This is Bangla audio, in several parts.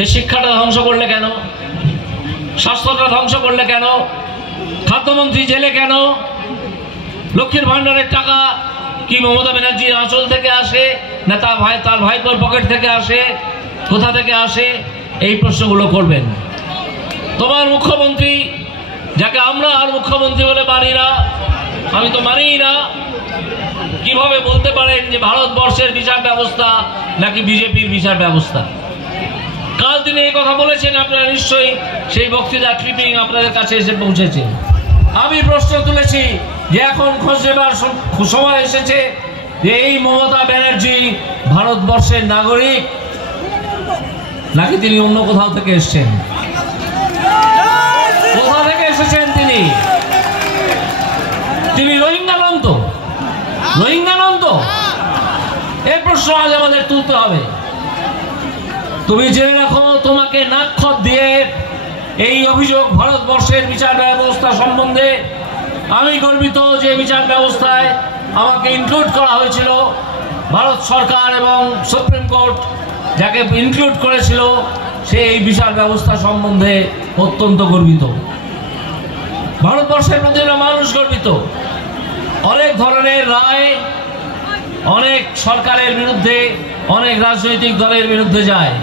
যে শিক্ষাটা ধ্বংস করলে কেন, স্বাস্থ্যটা ধ্বংস করলে কেন, খাদ্যমন্ত্রী জেলে কেন, লক্ষ্মীর ভান্ডারের টাকা কি মমতা ব্যানার্জির আঁচল থেকে আসে না তার ভাইপোর পকেট থেকে আসে, কোথা থেকে আসে, এই প্রশ্নগুলো করবেন। তোমার মুখ্যমন্ত্রী, যাকে আমরা আর মুখ্যমন্ত্রী বলে মানি না, আমি তো মানিই না, কিভাবে বলতে পারেন যে ভারতবর্ষের বিচার ব্যবস্থা নাকি বিজেপির বিচার ব্যবস্থা? কাল তিনি এই কথা বলেছেন, আপনারা নিশ্চয়ই সেই বক্তৃতা ক্লিপিং আপনাদের কাছে এসে পৌঁছেছে। আমি প্রশ্ন তুলেছি যে এখন খোঁজ নেবার সময় এসেছে যে এই মমতা ব্যানার্জি ভারতবর্ষের নাগরিক নাকি তিনি অন্য কোথাও থেকে এসেছেন? কোথা থেকে এসেছেন তিনি রোহিঙ্গা নন তো? রোহিঙ্গা নন তো? এই প্রশ্ন আজ আমাদের তুলতে হবে। তুমি জেনে রাখো, তোমাকে নাক্ষত দিয়ে এই অভিযোগ ভারতবর্ষের বিচার ব্যবস্থা সম্বন্ধে আমি গর্বিত যে বিচার ব্যবস্থায় আমাকে ইনক্লুড করা হয়েছিল। ভারত সরকার এবং সুপ্রিম কোর্ট যাকে ইনক্লুড করেছিল, সে এই বিচার ব্যবস্থা সম্বন্ধে অত্যন্ত গর্বিত। ভারতবর্ষের প্রতিটা মানুষ গর্বিত। অনেক ধরনের রায় অনেক সরকারের বিরুদ্ধে, অনেক রাজনৈতিক দলের বিরুদ্ধে যায়।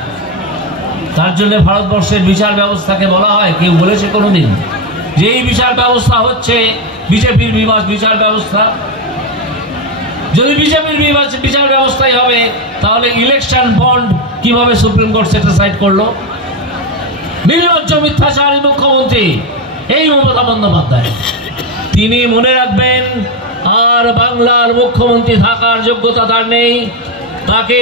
তার জন্য ভারতবর্ষের বিচার ব্যবস্থাকে বলা হয়, কেউ বলেছে কোনোদিন যে এই বিচার ব্যবস্থা হচ্ছে বিজেপির বিচার ব্যবস্থা? যদি বিজেপির বিচার ব্যবস্থাই হবে, তাহলে ইলেকশন বন্ড কিভাবে সুপ্রিম কোর্ট সেটিসাইড করলো? নির্লজ্জ মিথ্যাচারী মুখ্যমন্ত্রী এই মমতা বন্দ্যোপাধ্যায়। তিনি মনে রাখবেন, আর বাংলার মুখ্যমন্ত্রী থাকার যোগ্যতা তার নেই। তাকে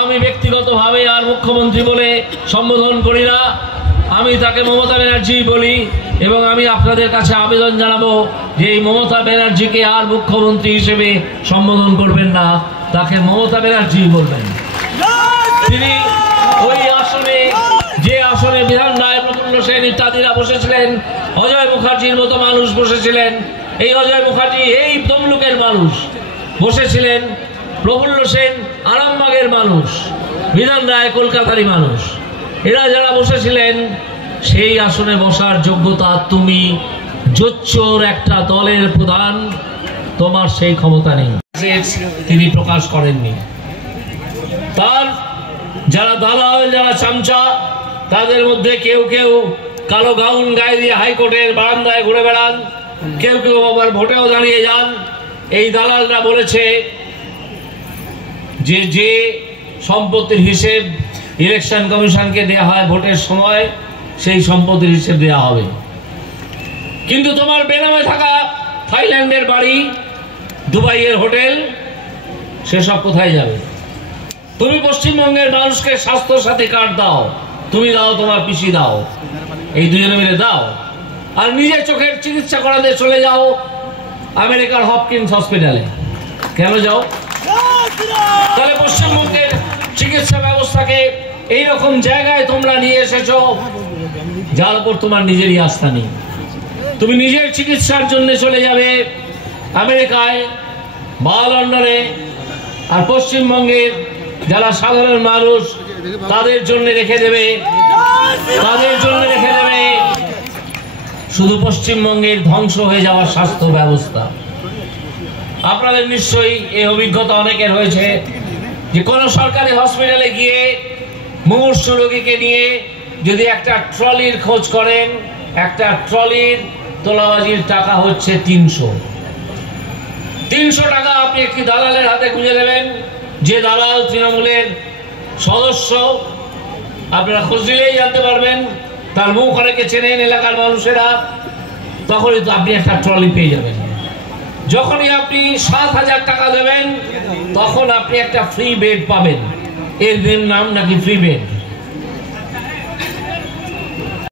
আমি ব্যক্তিগতভাবে আর মুখ্যমন্ত্রী বলে সম্বোধন করি না, আমি তাকে মমতা ব্যানার্জি বলি। এবং আমি আপনাদের কাছে আবেদন জানাবো যে এই মমতা ব্যানার্জিকে আর মুখ্যমন্ত্রী হিসেবে সম্বোধন করবেন না, তাকে মমতা ব্যানার্জি বলবেন। তিনি ওই আসনে, যে আসনে বিধান রায়, প্রফুল্ল সেন ইত্যাদিরা বসেছিলেন, অজয় মুখার্জির মতো মানুষ বসেছিলেন। এই অজয় মুখার্জি এই তমলুকের মানুষ বসেছিলেন, প্রফুল্ল সেন আরামবাগের মানুষ, বিধান রায় কলকাতারই মানুষ। এরা যারা বসেছিলেন, সেই আসনে বসার যোগ্যতা তুমি জোচ্চোর একটা দলের প্রধান, তোমার সেই ক্ষমতা নেই। তিনি প্রকাশ করেননি। তার যারা দালাল, যারা চামচা, তাদের মধ্যে কেউ কেউ কালো গাউন গায়ে দিয়ে হাইকোর্টের বারান্দায় ঘুরে বেড়ান, কেউ কেউ আবার ভোটেও দাঁড়িয়ে যান। এই দালালরা বলেছে যে যে সম্পত্তির হিসেব ইলেকশন কমিশনকে দেওয়া হয় ভোটের সময়, সেই সম্পত্তির হিসেব দেওয়া হবে। কিন্তু তোমার বেনামে থাকা থাইল্যান্ডের বাড়ি, দুবাইয়ের হোটেল, সেসব কোথায় যাবে? তুমি পশ্চিমবঙ্গের মানুষকে স্বাস্থ্য সাথী কার্ড দাও, তুমি দাও, তোমার পিসি দাও, এই দুজনে মিলে দাও, আর নিজে চোখের চিকিৎসা করাতে চলে যাও আমেরিকার হপকিন্স হসপিটালে। কেন যাও? তাহলে পশ্চিমবঙ্গের চিকিৎসা ব্যবস্থাকে এইরকম জায়গায় তোমরা নিয়ে এসেছো যার উপর তোমার নিজেরই আস্থা নেই। তুমি নিজের চিকিৎসার জন্য চলে যাবে আমেরিকায় বা লন্ডনে, আর পশ্চিমবঙ্গের যারা সাধারণ মানুষ তাদের জন্য রেখে দেবে শুধু পশ্চিমবঙ্গের ধ্বংস হয়ে যাওয়া স্বাস্থ্য ব্যবস্থা। আপনাদের নিশ্চয়ই এই অভিজ্ঞতা অনেকের হয়েছে যে কোনো সরকারি হসপিটালে গিয়ে মুমূর্ষু রোগীকে নিয়ে যদি একটা ট্রলির খোঁজ করেন, একটা ট্রলির তোলাবাজির টাকা হচ্ছে 300 টাকা। আপনি একটি দালালের হাতে গুঁজে দেবেন, যে দালাল তৃণমূলের সদস্য, আপনারা খোঁজ দিলেই জানতে পারবেন, তার মুখ অনেকে চেনেন এলাকার মানুষেরা, তখনই তো আপনি একটা ট্রলি পেয়ে যাবেন। যখনই আপনি 7,000 টাকা দেবেন, তখন আপনি একটা ফ্রি বেড পাবেন। এর নাম নাকি ফ্রি বেড।